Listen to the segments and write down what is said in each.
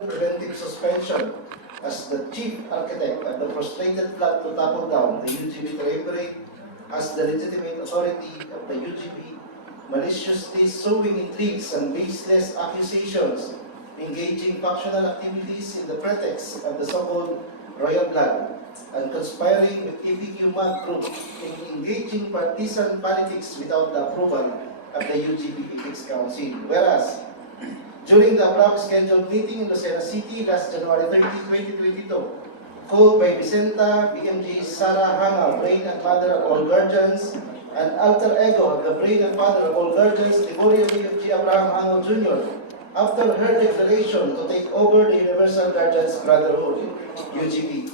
preventive suspension as the chief architect of the frustrated plot to topple down the UGB Triumberate as the legitimate authority of the UGB, maliciously sowing intrigues and baseless accusations, engaging factional activities in the pretext of the so-called royal blood, and conspiring with APQ MAG group in engaging partisan politics without the approval of the UGB Ethics Council. Whereas, during the above scheduled meeting in Lucena City last January 30, 2022, called by Vicenta, BMJ, Sarah Hanga, brain and mother of all guardians, and alter ego, the brain and father of all guardians, Liborio BMJ Abraham Hango Jr., after her declaration to take over the Universal Guardians Brotherhood, UGB.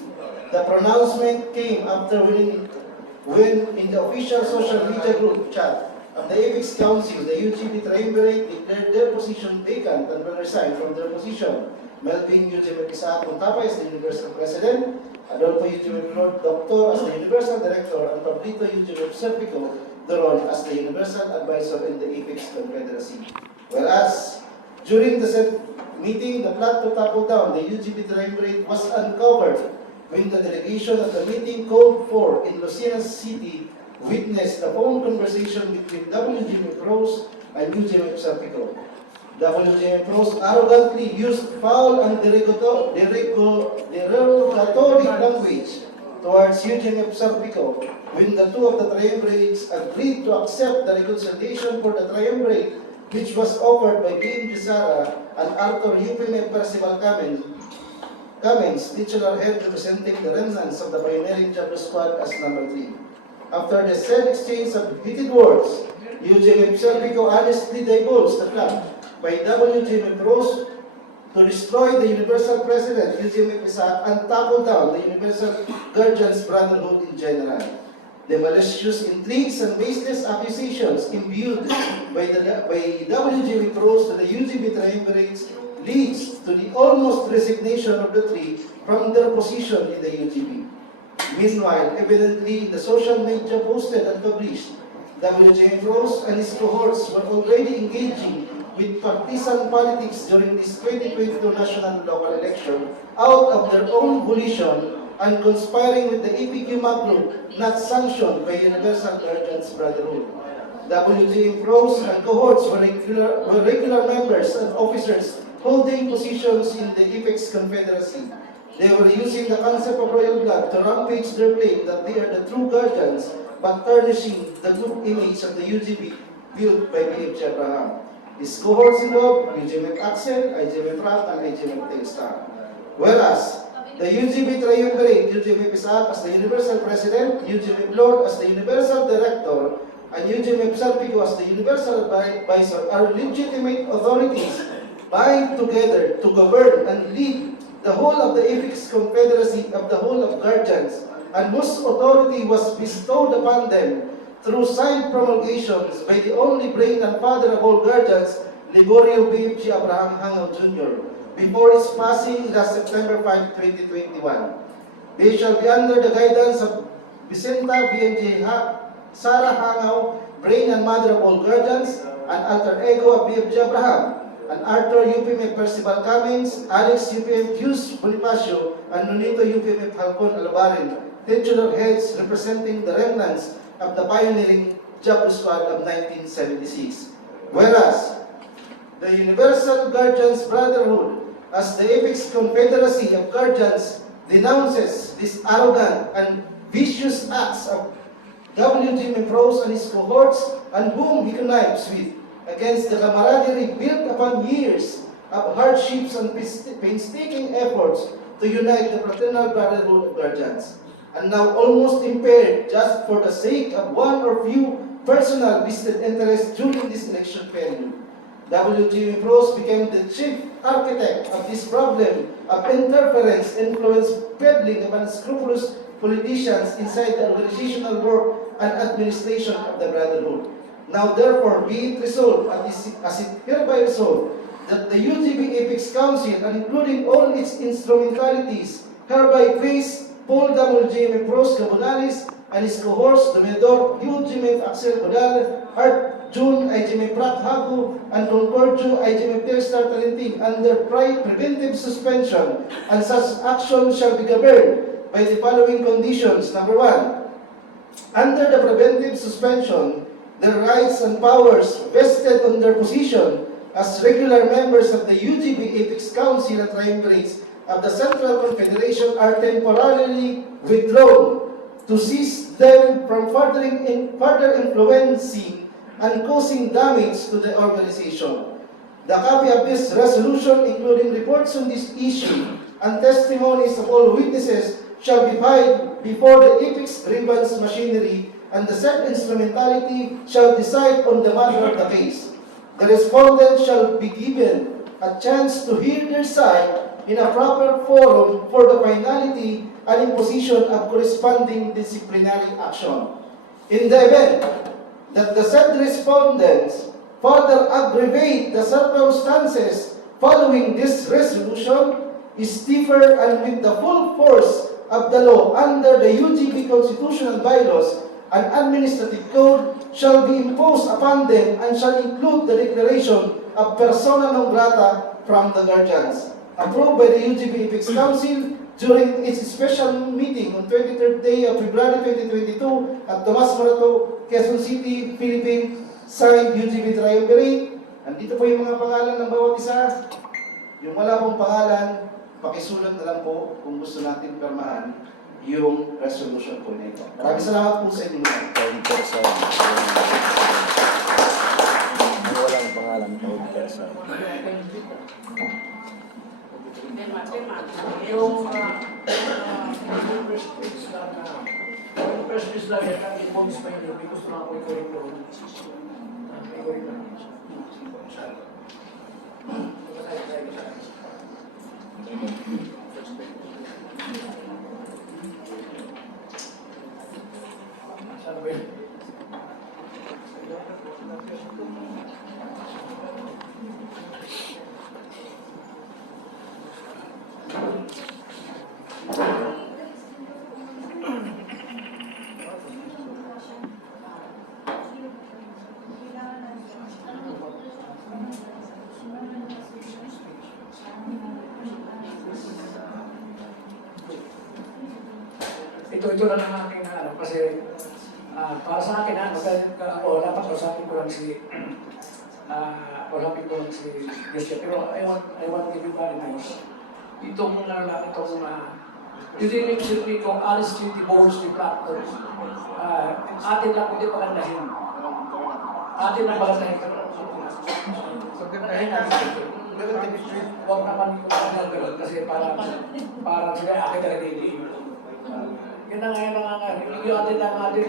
The pronouncement came after when in the official social media group chat of the Apex Council, the UGB Triumberate declared their position vacant and will resign from their position. Melvin UGB Isaac Montapay as the Universal President, Adolfo UGB Lord Doctor as the Universal Director, and Pablito UGB Serpico Doron as the Universal Advisor in the Apex Confederacy. Whereas, during the said meeting, the plot to topple down the UGB Triumvirate was uncovered when the delegation at the meeting called for in Lucena City witnessed the phone conversation between WGM Pros and UGM Serpico. WGM Pros arrogantly used foul and derogatory language towards UGM Serpico when the two of the triumvirates agreed to accept the reconciliation for the triumvirate, which was offered by Dean Gisara and Arthur UPM Percival Cummings, titular head representing the remnants of the pioneering Jabber Squad as number 3. After the said exchange of heated words, UGM Serpico honestly divulged the plan by WGM Pros to destroy the Universal President, UGM Isaac, and topple down the Universal Guardians Brotherhood in general. The malicious intrigues and baseless accusations imbued by WGB Pros to the UGB Triumvirates leads to the almost resignation of the three from their position in the UGB. Meanwhile, evidently, the social media posted and published, WGB Pros and his cohorts were already engaging with partisan politics during this 2022 national and local election out of their own volition and conspiring with the APQ MAG group not sanctioned by Universal Guardians Brotherhood. WGM Pros and cohorts were regular members and officers holding positions in the Apex Confederacy. They were using the concept of royal blood to rampage their claim that they are the true guardians, but tarnishing the group image of the UGB built by BMJ Abraham. His cohorts involved UGM Axel, IGM Pratt, and IGM Telstar. Whereas, the UGB Triumvirate, UGM Isaac as the Universal President, UGM Lord as the Universal Director, and UGM Serpico as the Universal Advisor are legitimate authorities bind together to govern and lead the whole of the Apex Confederacy of the whole of Guardians, and whose authority was bestowed upon them through signed promulgations by the only brain and father of all Guardians, Liborio BMJ Abraham Hango Jr., before its passing last September 5, 2021. They shall be under the guidance of Vicenta BMJ Sarah Hangao, brain and mother of all Guardians, and alter ego of BMJ Abraham, and Arthur UPM Percival Cummings, Alex UPM Hughes Bonifacio, and Nonito UPM Halcon Alvarin, titular heads representing the remnants of the pioneering Jabber Squad of 1976. Whereas, the Universal Guardians Brotherhood, as the Apex Confederacy of Guardians, denounces these arrogant and vicious acts of WGM Pros and his cohorts, and whom he connives with, against the camaraderie built upon years of hardships and painstaking efforts to unite the fraternal brotherhood of Guardians, and now almost impaired just for the sake of one or few personal vested interests during this election period. WGM Pros became the chief architect of this problem of interference, influence, peddling of unscrupulous politicians inside the organizational work and administration of the Brotherhood. Now therefore be it resolved, as it hereby resolved, that the UGB Apex Council, and including all its instrumentalities, hereby praise Paul WGM Pros Cabonales and his cohorts, Dominador UGM Axel Godal, June IGM Prat Hagu and Concordio IGM Star Talentin under preventive suspension, and such action shall be governed by the following conditions. Number 1, under the preventive suspension, the rights and powers vested on their position as regular members of the UGB Apex Council and Triumvirates of the Central Confederation are temporarily withdrawn to cease them from further influencing and causing damage to the organization. The copy of this resolution, including reports on this issue and testimonies of all witnesses, shall be filed before the Apex grievance machinery, and the said instrumentality shall decide on the matter of the case. The respondent shall be given a chance to hear their side in a proper forum for the finality and imposition of corresponding disciplinary action. In the event that the said respondents further aggravate the circumstances following this resolution, is stiffer and with the full force of the law under the UGB constitutional bylaws, an administrative code shall be imposed upon them and shall include the declaration of persona non grata from the guardians. Approved by the UGB Apex Council during its special meeting on 23rd day of February 2022 at Tomas Morato, Quezon City, Philippines, signed UGB Triumberate. Andito po yung mga pangalan ng bawat isa. Yung wala pong pangalan, pakisulat na lang po kung gusto natin permahan yung resolution po na ito. Maraming salamat po sa inyo. Walang pangalan po. Yung first piece lang yan, ang imons pa yun, because na ako ikaw ito. Saan ba yun? Ito lang ang aking kasi para sa akin ako dapat kausapin ko lang si Christian, pero I want to give you guys itong yung sirpi kong honesty, divorce, the platform atin lang hindi pagandahin atin lang pagandahin so gandahin natin huwag naman gano'n kasi parang sila akin talaga hindi yun na nga hindi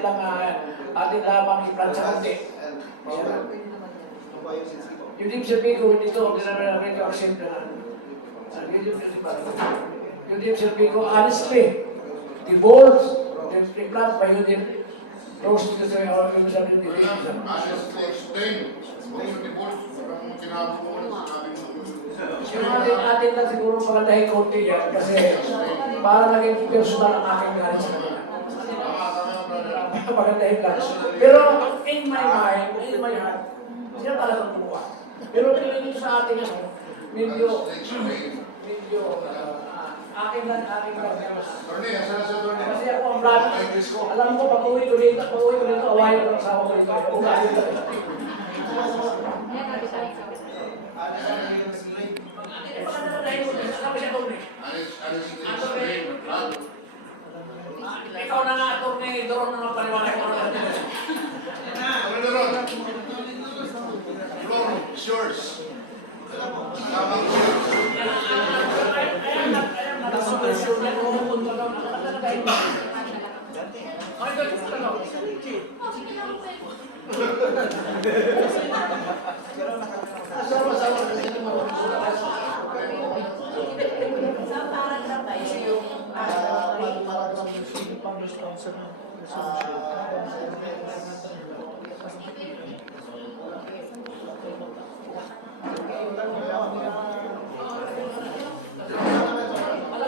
atin lamang i-plan sa konti. Yung deep survey ko dito, hindi namin ito accept na yung deep survey ko, honestly, divorce, i-plan pa yun din, close to the yung sabi ng decision. Yung atin lang siguro pagandahin konti yan kasi para naging personal ang aking galing sa kanila. Pagandahin lang. Pero in my mind, in my heart, sila talagang tumuha. Pero pinilin sa ating medyo akin lang. Kasi ako ang brad. Alam ko, pag-uwi ko dito, awayin ko ng asawa ko dito. Ugayin ko dito. Ikaw na nga ito ni Doron na magpaliwanag ko na natin. Doron, it's yours.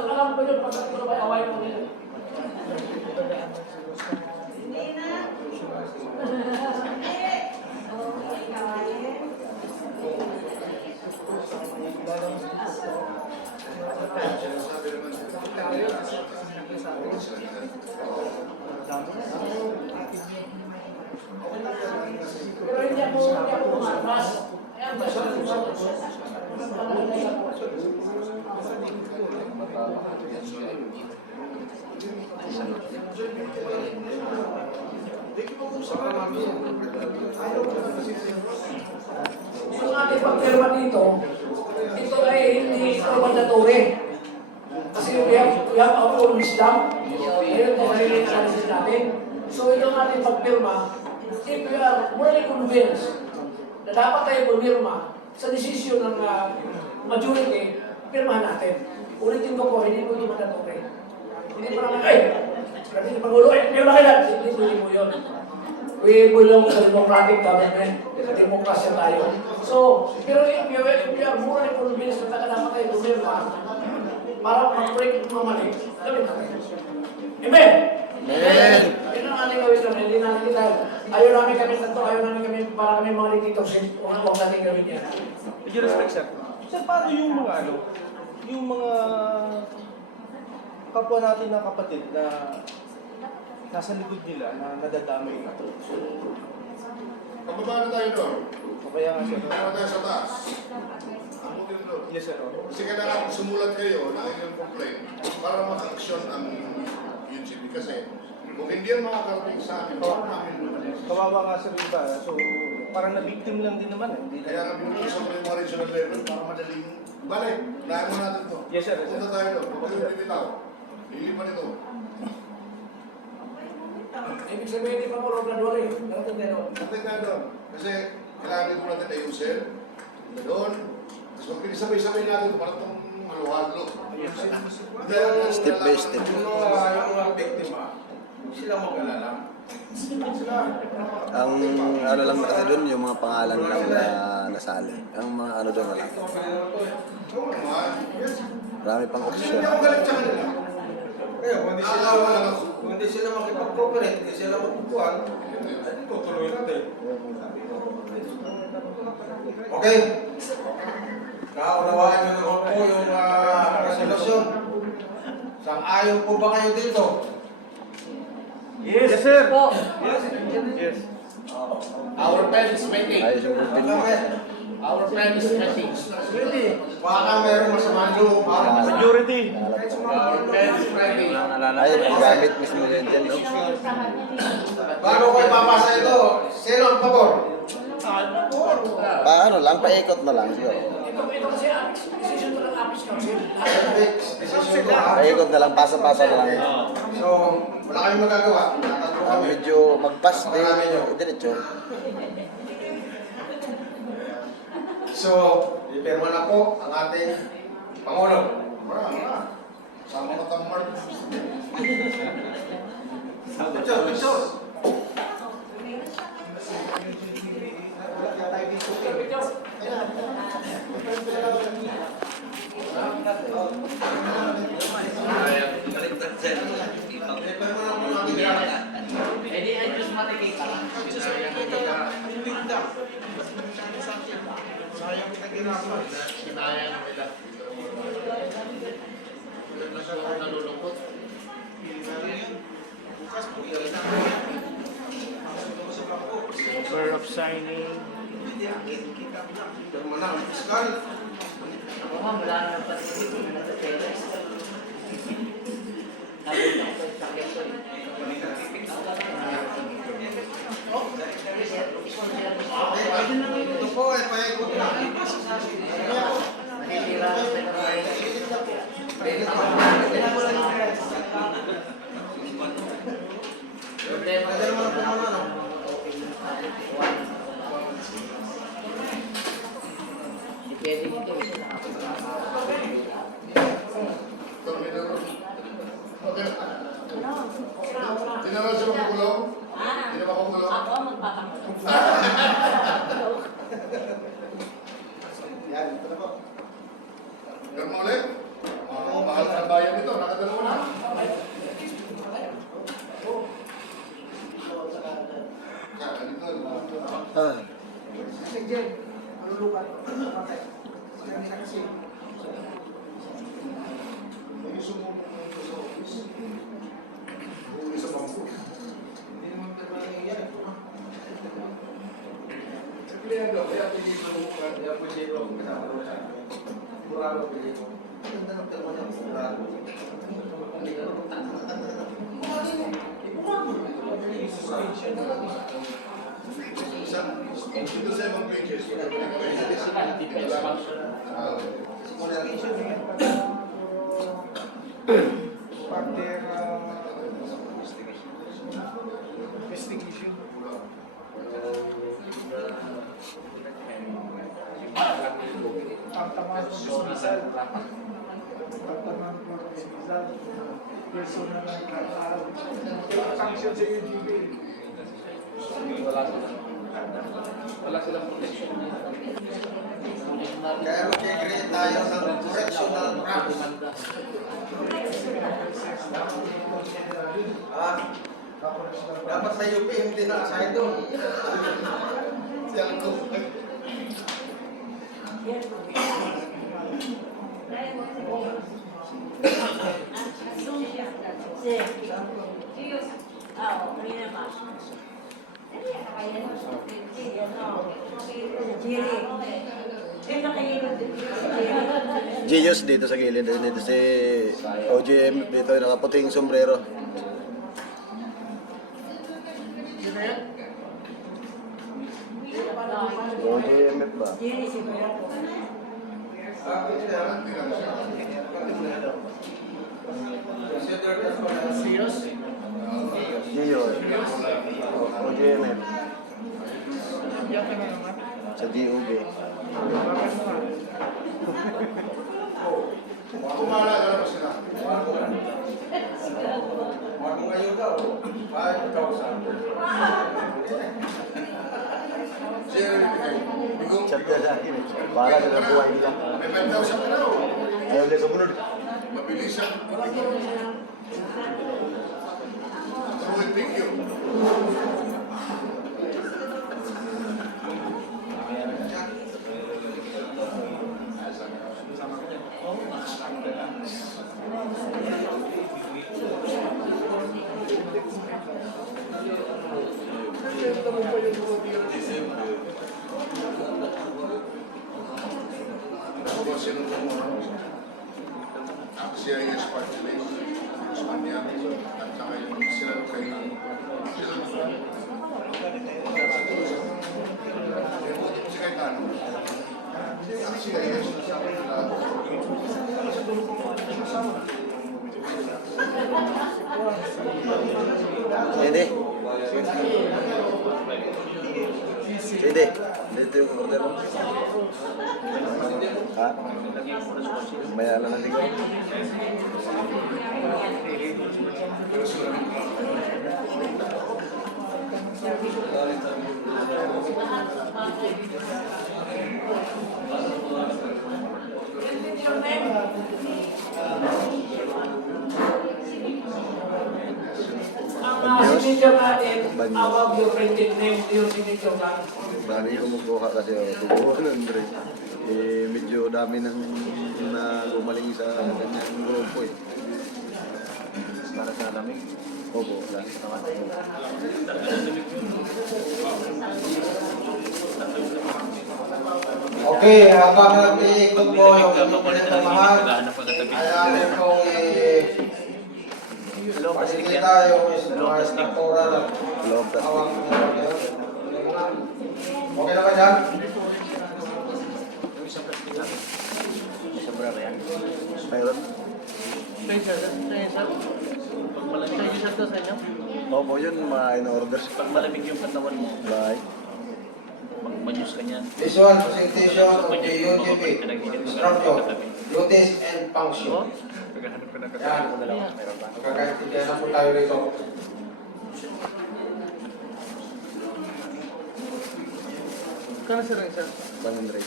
Alam ko yun, pag may away mo nila. Hindi na. Pero hindi ako umatras. Ayan ba siya? Yung ating pagpirma dito, ito ay hindi ito mandatory. Kasi we have our own wisdom. Ayun ang sarili analysis natin. So ito ang ating pagpirma, if we are morally convinced na dapat tayo pumirma sa desisyon ng majority, pirmahan natin. Ulitin ko po, hindi mo ito mandatory. Hindi pa naman, kasi si Pangulo, may makilan, hindi mo yun. We belong sa democratic government, demokrasya tayo. So, pero if you are morally convinced na dapat tayo pumirma, para mag-break ito mamalik, gawin natin. Amen! Amen! Yun ang ating gawin namin, hindi natin tayo. Ayaw namin kami sa ito, ayaw namin kami para kami mga dictatorship, huwag natin gawin yan. With your respect, sir. Sir, paano yung mga yung mga kapwa natin na kapatid na nasa likod nila na nadadamay na ito? So, Pababa na tayo doon. o kaya nga, sir. Tayo tayo sa taas. Ako din doon. Yes, sir. Kasi kailangan sumulat kayo ng inyong complaint para maka-action ang UGB. Kasi kung hindi yan makakarating sa amin, paano namin Kawawa nga, sir, iba. So, parang na-victim lang din naman. Hindi kaya nga binulusok ko yung mga regional level para madaling balik. Lahat mo natin ito. Yes, sir. Yes, sir. Punta tayo doon. Huwag kayong bibitaw. Lilipan ito. Ibig sabihin, hindi pa mo gradually. Dapat tayo. Punta tayo doon. Kasi kailangan ito natin ayusin. Doon. Tapos kung pinisabay-sabay natin, parang itong maluhalo. Step by step. Yung mga biktima, sila mag-alala. Ang ano lang kasi doon, yung mga pangalan lang na nasali. Ang mga ano doon wala. Oo naman. Marami pang opsyon. Hindi ako galit sa kanila. Kaya kung hindi sila makipag-cooperate, hindi sila magpupuan, hindi ko tuloy natin. Okay. Naunawaan nyo naman po yung resolusyon. Sang-ayon po ba kayo dito? Yes, sir. Yes. Yes. Our pen is ready. Ayos yung opinion. Our pen is ready. Baka mayroong masamang loob. Majority. Our pen is ready. Ayun, yung gamit mismo din dyan. Bago ko ipapasa ito, sino ang pabor? Paano lang, paikot mo lang siguro. Ito kasi ang decision ko ng Apex Council. Decision ko ha. Paikot na lang, pasa-pasa na lang. So, wala kayong magagawa. Tatatlo Ang kami. medyo mag-pass din, diretso. So, ipirma na po ang ating Pangulo. Marami na. Sama ko tang Mark. Picture, picture. Ready and just matikita lang. Sinayang nila. Nalulungkot. Number of signing. Pirma na ang fiskal. Ako nga, wala na pa dito na nasa-teres. Nalulungkot ko yung sakit ko. Ito po ay paikot na. Mahihira ang pinakain. Problema Pwede naman po muna, no? Depende dito. Terminal. Okay. Tinanong siya makukulong? Hindi na makukulong? Ako ang magpapakulong. Yan, ito na po. Ganun ulit. Mahal sa bayan ito. Nakadalawa na. Ah, Kasi Jen, malulukan. Patay. Silang saksi. Kaya pwede ito. Murado pwede ito. Ganda ng dalawa niya. Murado. Dito sa ibang pages. Investigation. Pagtamaan ng dismissal. Pagtamaan ng dismissal. Personal na sanction sa UGB. Wala silang protection. Kaya mag-create tayo ng correctional practice. Dapat sa UP, hindi na sa ito. Siyang ko. Genius dito sa gilid. Dito si OGM. Dito yung nakaputing sombrero. OGMF ba? Genius. OGMF. Sa GUB. Kumala ka naman sila. Bago ngayon daw, 5,000. Chat na sa akin eh. Para sa buhay nila. May 5,000 ka na o. Ayaw nila sumunod. Mabilisan. Truly, thank you. Ako sino siya yung party list sa kanya at saka yung sila kay si Kaitano siya yung Hindi. Hindi. Dito yung order mo. Ha? Bayaran na din ko. Ang signature natin, above your printed name, yung signature natin. Dami ko magkuha kasi tubuhan ng Andre. Eh, medyo dami nang na gumaling sa kanyang grupo eh. Para sa lamig? Opo, lang. Okay, habang nag-iikot po yung pinagmamahal, ayaw kong pasilita yung mga struktura ng Loob awang. Okay na ba dyan? Sobra ba yan? Mayroon? Opo, yun mga in-order. Pag malamig yung katawan mo, Bye. mag-manyos ka niyan. This one, presentation of the UGB structure, duties and function. Naghahanap ka na Yan, magkakaintindihan na po tayo rito. Kano sir ang isa? 100.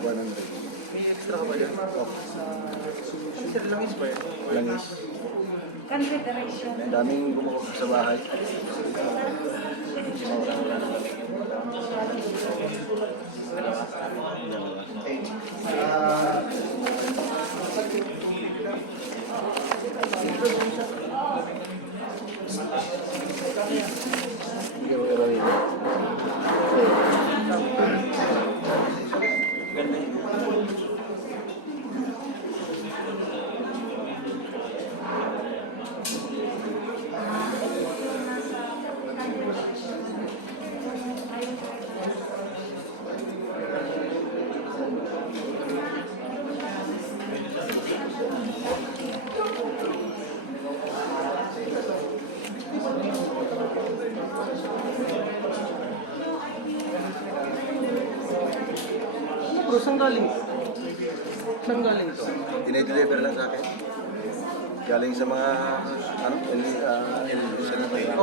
100. May extra ka ba yan? Sir, langis ba yan? Langis. Confederation. Daming bumukok sa bahay. saan galing? Saan galing to? Dinideliver lang sa akin. Galing sa mga, ano,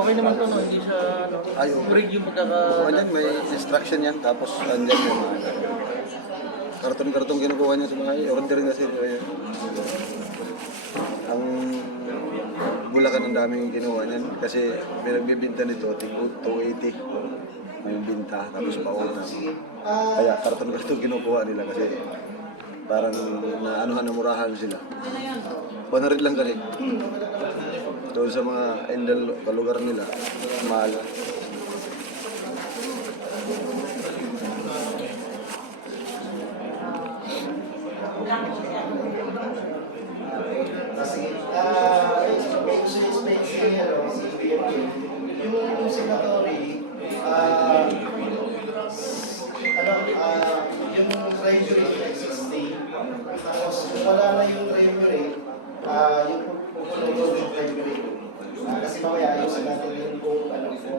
Okay naman to, no? Hindi siya, ano, Ayaw. rig yung pagkaka... Yan, may instruction yan, tapos andyan yung mga karton-karton kinukuha niya sa mga order kasi ang Bulacan ang daming kinuha niyan kasi pinagbibinta nito tingko 280 yung binta tapos pautang. Kaya karton-karton kinukuha nila kasi parang naanuhan na murahan sila. 100 lang kasi. Doon sa mga endal kalugar nila, mahal. Kasi, si BMJ, yung signatory, yung treasury existing, tapos kung wala na yung treasury, yung pupuno yung treasury. Kasi mamaya ayusin natin yung kung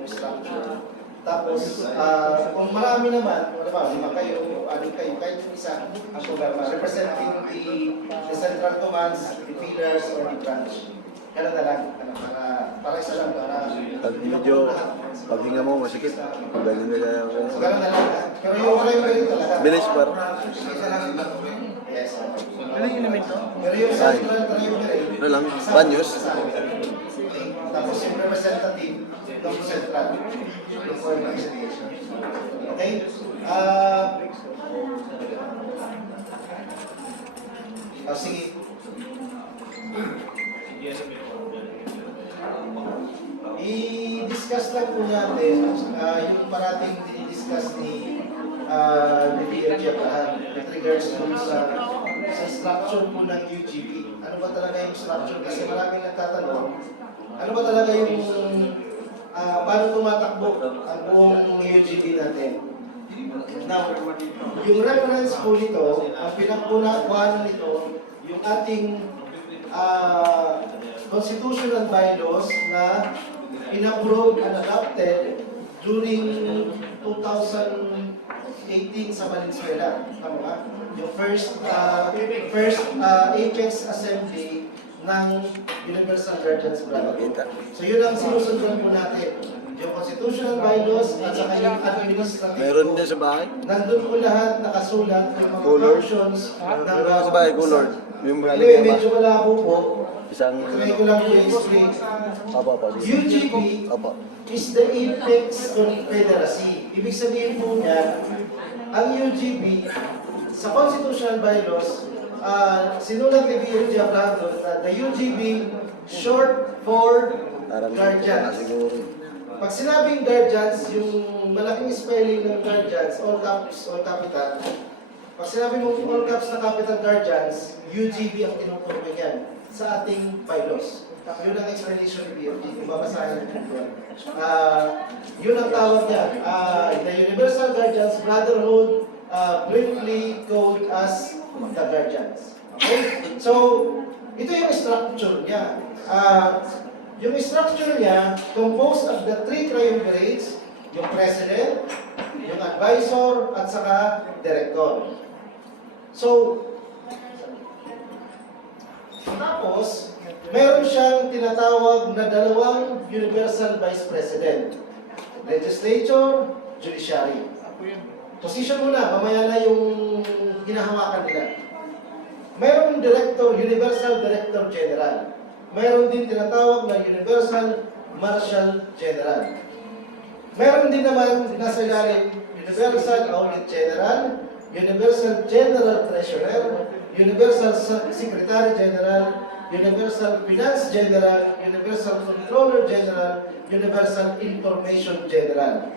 structure. Tapos, kung marami naman, ano ba, 5 kayo, 6 kayo, kahit yung isa, ang programa, representing the central commands, the pillars, or the branch. Ganun na lang, para isa lang, para Pag medyo, pag hinga mo, masikip. Ganyan na so ganun na lang. Pero yung primary talaga. bilis par. Yes. Ano yung namin to? Pero yung central primary, Ano lang, banyos. tapos yung representative, ng central. For reconciliation. Okay? Sige. I-discuss lang po natin yung parating dinidiscuss ni BMJ with regards po sa structure po ng UGB. Ano ba talaga yung structure? Kasi maraming nagtatanong, ano ba talaga yung paano tumatakbo ang buong UGB natin? Now, yung reference po nito, ang pinagkunakuhan nito, yung ating constitutional bylaws na in-approve and adopted during 2018 sa Valenzuela. Tama ba? Yung first Apex Assembly ng Universal Guardians Brotherhood. So yun ang sinusundan po natin. Yung constitutional bylaws at saka yung administrative. Meron din sa bahay. Nandun po lahat nakasulat yung mga Color. functions ng Meron sa bahay, color. Yung Anyway, galing kay medyo malabo po. Isang, Try ko lang po i-explain. apa. UGB Apa. is the Apex Confederacy. Ibig sabihin po niya, ang UGB sa constitutional bylaws, sinulat ni BMJ Abrado na the UGB short for Parang guardians. siguro. Pag sinabing guardians, yung malaking spelling ng guardians, all caps, all capital, pag sinabi mo all caps na capital guardians, UGB ang tinuturo niyan sa ating bylaws. Yun ang explanation ni BMJ. Kung babasahin natin. Yun ang tawag niya. The Universal Guardians Brotherhood, briefly called as the Guardians. Okay? So, ito yung structure niya. Yung structure niya, composed of the 3 triumvirates, yung president, yung advisor, at saka director. So, tapos, meron siyang tinatawag na 2 universal vice president. Legislature, judiciary. Position muna, mamaya na yung hinahawakan nila. Mayroong director, universal director general. Mayroon din tinatawag na universal marshal general. Meron din naman nasa ilalim universal audit general, universal general treasurer, universal secretary general, universal finance general, universal controller general, universal information general.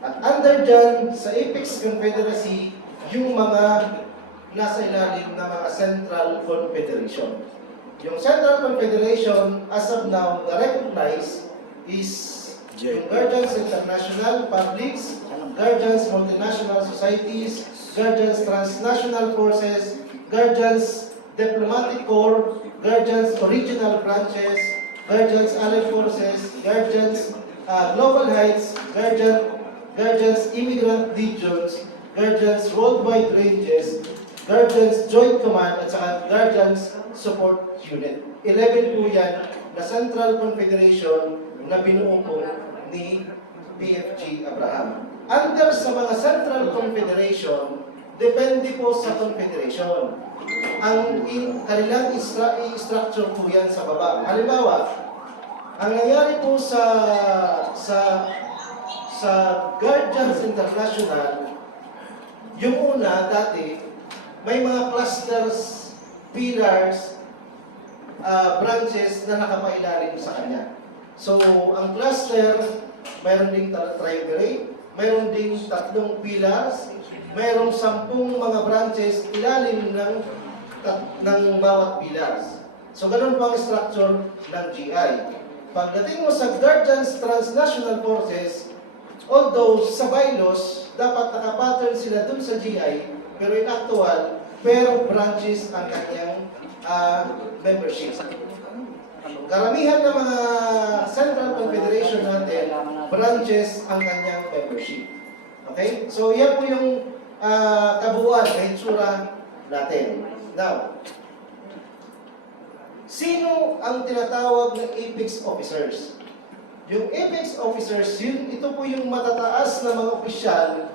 At under dyan, sa Apex Confederacy, yung mga nasa ilalim ng mga Central Confederation. Yung Central Confederation, as of now, na-recognize is yung Guardians International Publics, Guardians Multinational Societies, Guardians Transnational Forces, Guardians Diplomatic Corps, Guardians Original Branches, Guardians Allied Forces, Guardians Global Heights, Guardians Immigrant Legions, Guardians Worldwide Ranges, Guardians Joint Command, at saka Guardians Support Unit. 11 po yan na Central Confederation na binuo po ni PFG Abraham. Under sa mga Central Confederation, depende po sa Confederation. Ang kanilang i-structure po yan sa baba. Halimbawa, ang nangyari po sa Guardians International, yung una dati, may mga clusters, pillars, branches na nakapailalim sa kanya. So, ang cluster, mayroon ding triumvirate, mayroon ding 3 pillars, mayroong 10 mga branches ilalim ng bawat pillars. So, ganun po ang structure ng GI. Pagdating mo sa Guardians Transnational Forces, although sa bylaws, dapat nakapattern sila dun sa GI, pero in actual, per branches ang kanyang membership. Karamihan ng mga Central Confederation natin, branches ang kanyang membership. Okay? So, yan po yung kabuuan na itsura natin. Now, sino ang tinatawag na apex officers? Yung apex officers, ito po yung matataas na mga opisyal